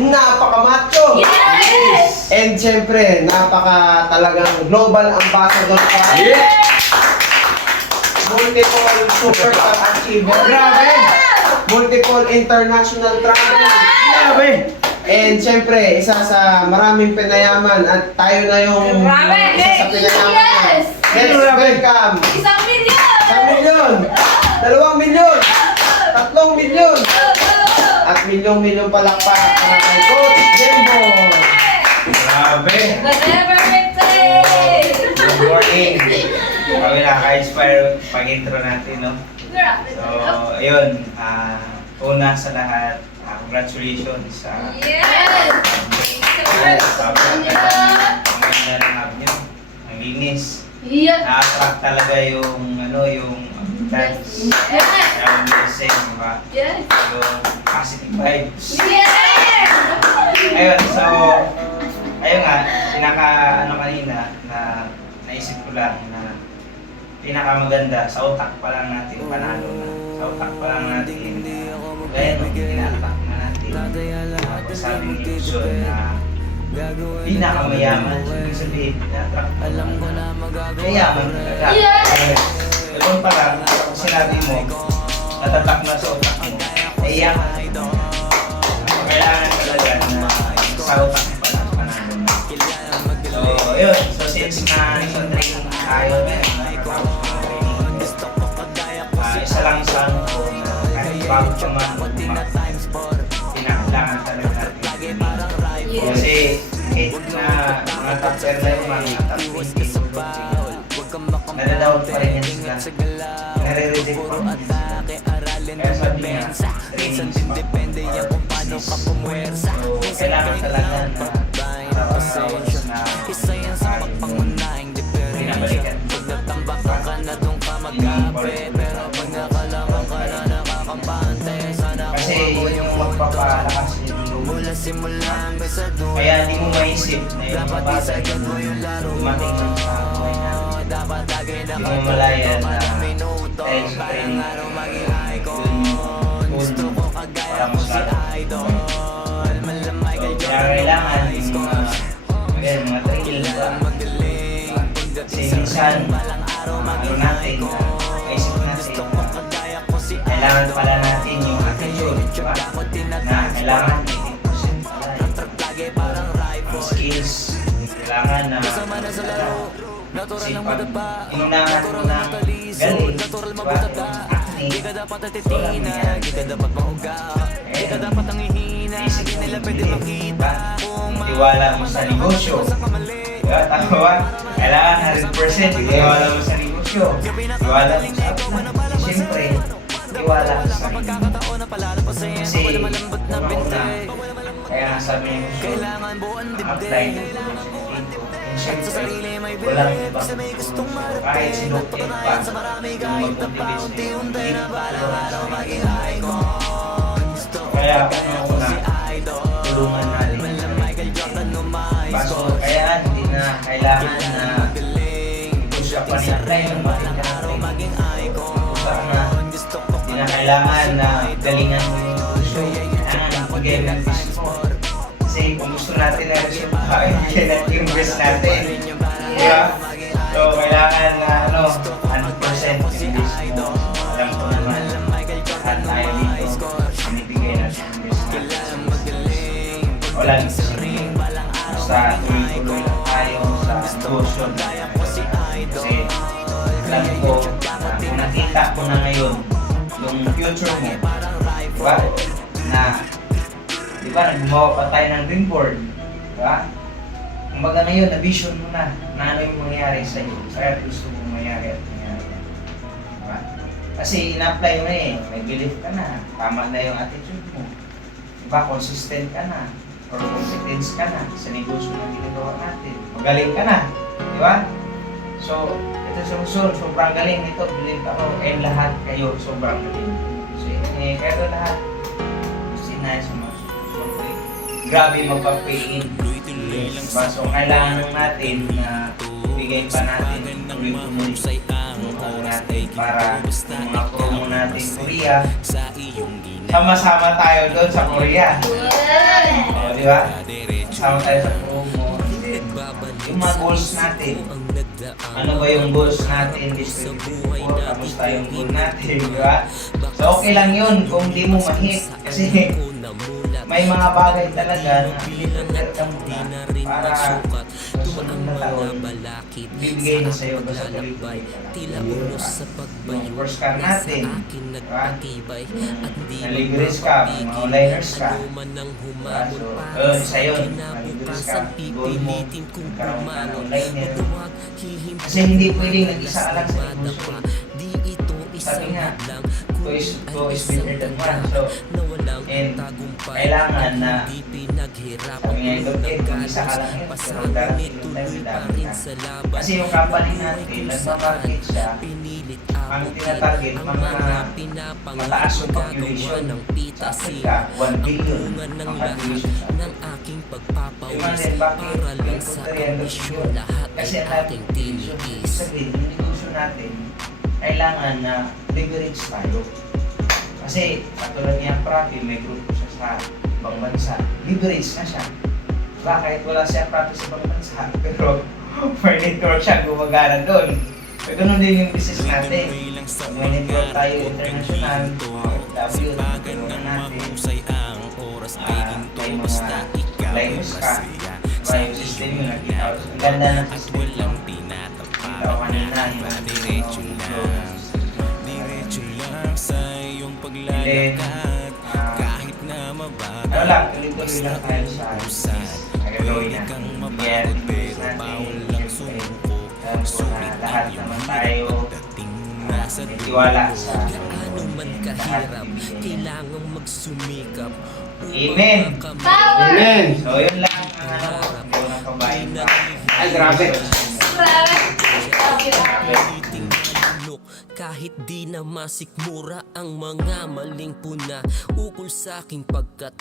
napaka-macho. Yes! And syempre, napaka talagang global ambassador ka. Multiple superstar achiever. Grabe! Multiple international travel. Grabe! And syempre, isa sa maraming pinayaman at tayo na yung Grabe! isa sa pinayaman. Yes! Let's welcome 1,000,000! 1 milyon, 2 milyon, 3 milyon, at milyong-milyong palakpak para kay Coach Jembo. Grabe! Whatever it takes! Good morning! Kami nakaka-inspire pag-intro natin, no? Grabe. So, ayun, una sa lahat, congratulations sa Yes! ang ganda ng hub nyo. Ang linis. Yes! Na-attract talaga yung, yung fans. Yes! Yung blessing, diba? Yes! Yung positive vibes. Yes! Ayun, so, ayun nga, kanina, na naisip ko lang na pinakamaganda, sa utak pa lang natin panalo na. Sa utak pa lang natin, gaya nung ina-attack na natin. Tapos sabi ni Yuson na pinakamayaman, ibig sabihin, ina-attract pa lang na mayaman talaga. Yes! Doon pa lang, kung sinabi mo, natatak na sa utak mo, naiyak ka. Kailangan talaga na sa utak pa lang panalo na. So, yun. So, since na isang training tayo na yun, nakatapos mga training, isa lang sa ano ko na kahit bago pa man pinakailangan talaga natin. Kasi, kahit na mga top 10 na yung mga top 20, nadadown pa rin yan sila. Nare-reject pa rin sila. Kaya sabi niya, training pa business. So, kailangan talaga na araw-araw na pinabalikan. Kasi yun yung magpapalakas din. Kaya hindi mo maisip na yung mga bata yung dumating lang sa buhay natin. Hindi mo malaya na dahil sa training yun para mas lalo. Kaya kailangan yung mga training ba? Kasi minsan, natin na naisip natin kailangan pala natin yung attitude, diba? Na kailangan 80% pala yung skills, kailangan na kasi pag inunahan mo ng galing, diba? Acting, so lang nangyari. Isip mo yung bilis, diba? Tiwala mo sa negosyo, diba? Tama ba? Kailangan 100% tiwala mo sa negosyo, tiwala mo sa apply. Siyempre, tiwala ka sa sarili. Kasi, una-una, kaya nga sabi niya yung apply ng and siyempre, walang ibang gusto. Kahit sinukit pa, yung mag-motivate sa'yo, hindi pa kaya una, tulungan natin. Baso, kaya hindi na kailangan na push ka pa ni-apply ng mating ka natin. Hindi na kailangan na galingan mo yung puso. Kailangan mag-get ng business. Kasi kung gusto natin na resulta, bigyan natin yung best natin. Diba? So, kailangan na 100% yung business mo. Alam ko naman, at tayo dito, sinibigay natin yung best natin. Wala nang sasabihin. Basta tuloy-tuloy lang tayo sa negosyo. Kasi alam ko na kung nakita ko na ngayon yung future mo, diba? Na, diba, gumawa pa tayo ng dream board, diba? Kumbaga ngayon, na-vision mo na ano yung mangyari sa iyo, kaya gusto mo mangyari at mangyari. Diba? Kasi in-apply mo na may belief ka na, tama na yung attitude mo, diba? Consistent ka na, or competence ka na sa negosyo na ginagawa natin, magaling ka na, diba? So, ito susunod, sobrang galing nito, believe ako, and lahat kayo sobrang galing. So, kayo lahat, gusto na sa mga susunod. Grabe magpa-pay-in. Diba? So, kailangan natin na ibigay pa natin tuloy-tuloy yung natin para yung mga promo natin Korea, sama-sama tayo doon sa Korea. Yes! Di ba? Kasama tayo sa promo. Yung mga goals natin. Ano ba yung goals natin this 2024? Kamusta yung goal natin? Di ba? So okay lang yun kung di mo ma-hit. Kasi may mga bagay talaga na i-prepare ka muna para sa susunod na taon bibigay na sa'yo basta tuloy-tuloy ka lang. Yung first car natin, diba? Na-leverage ka, may mga liners ka. Diba? So, isa yun, na-leverage ka, goal mo, nagkaroon ka ng liner. Kasi hindi pwedeng nag-isa ka lang sa negosyo. Sabi nga, two is better than one. So, and kailangan na sabi nga ito, kung isa ka lang yun, pero darating yung time na dami ka. Kasi yung company natin, nagmamarket siya, ang tinatarget, mga mataas yung population. Sa Africa, 1 billion ang population sa Africa. Diba din, bakit yung 300 billion? Kasi ang ating population, sabihin, yung negosyo natin, kailangan na leverage tayo. Kasi katulad niya Prafi, may group siya sa ibang bansa. Leverage na siya. Diba? Kahit wala siya Prafi sa ibang bansa, pero may network siya gumagana doon. So, ganun din yung business natin. May network tayo international, W, tulungan natin. May mga liners ka. Diba yung system yung nakita ko. Ang ganda ng system yung nakita ko kanina. Then, ano lang, tuloy-tuloy lang tayo sa gagawin natin. Yan, business natin, siyempre, alam ko na lahat naman tayo may tiwala sa kailangang magsumikap. Amen! Power! Amen! So, yun lang ang ano, yung nakabayin pa. Ay, grabe. Grabe. Grabe. Kahit di na masikmura ang mga maling puna ukol sa aking pagkata